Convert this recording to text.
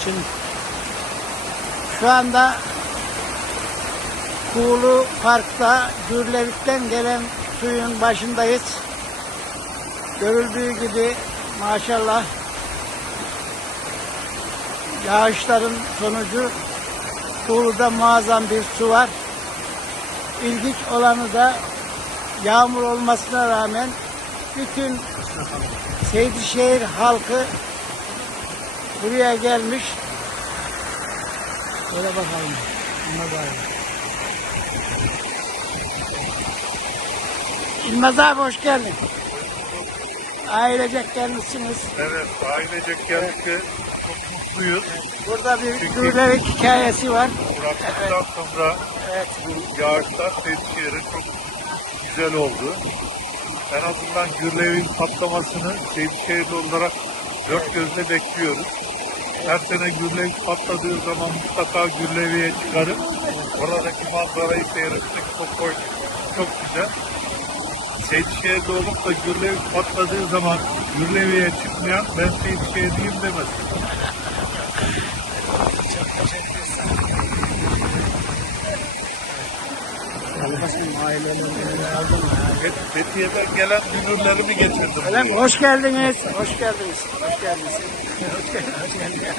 için. Şu anda Kuğulu Park'ta Gürlevik'ten gelen suyun başındayız. Görüldüğü gibi maşallah yağışların sonucu Kuğulu'da muazzam bir su var. İlginç olanı da yağmur olmasına rağmen bütün Seydişehir halkı buraya gelmiş. Böyle bakalım. İlmaz abi. İlmaz abi hoş geldin. Ailecek gelmişsiniz. Evet, ailecek geldik ve çok mutluyuz. Burada bir Gürlevik hikayesi var. Bıraktıktan sonra Evet. bu yağışlar Seydişehir'e çok güzel oldu. En azından Gürlev'in patlamasını Seydişehirli olarak dört gözle bekliyoruz. Her sene Gürlev patladığı zaman mutlaka Gürlev'e çıkarıp oradaki manzarayı seyretmek çok hoş, çok güzel. Seydişehir'de olup da Gürlev patladığı zaman Gürlev'e çıkmayan ben Seydişehirliyim demesin. Fet- Fethiye'den gelen dünürlerimi getirdim. Öyle mi? Hoş geldiniz. Hoş geldiniz. Hoş geldiniz. Hoş geldiniz. Hoş geldiniz.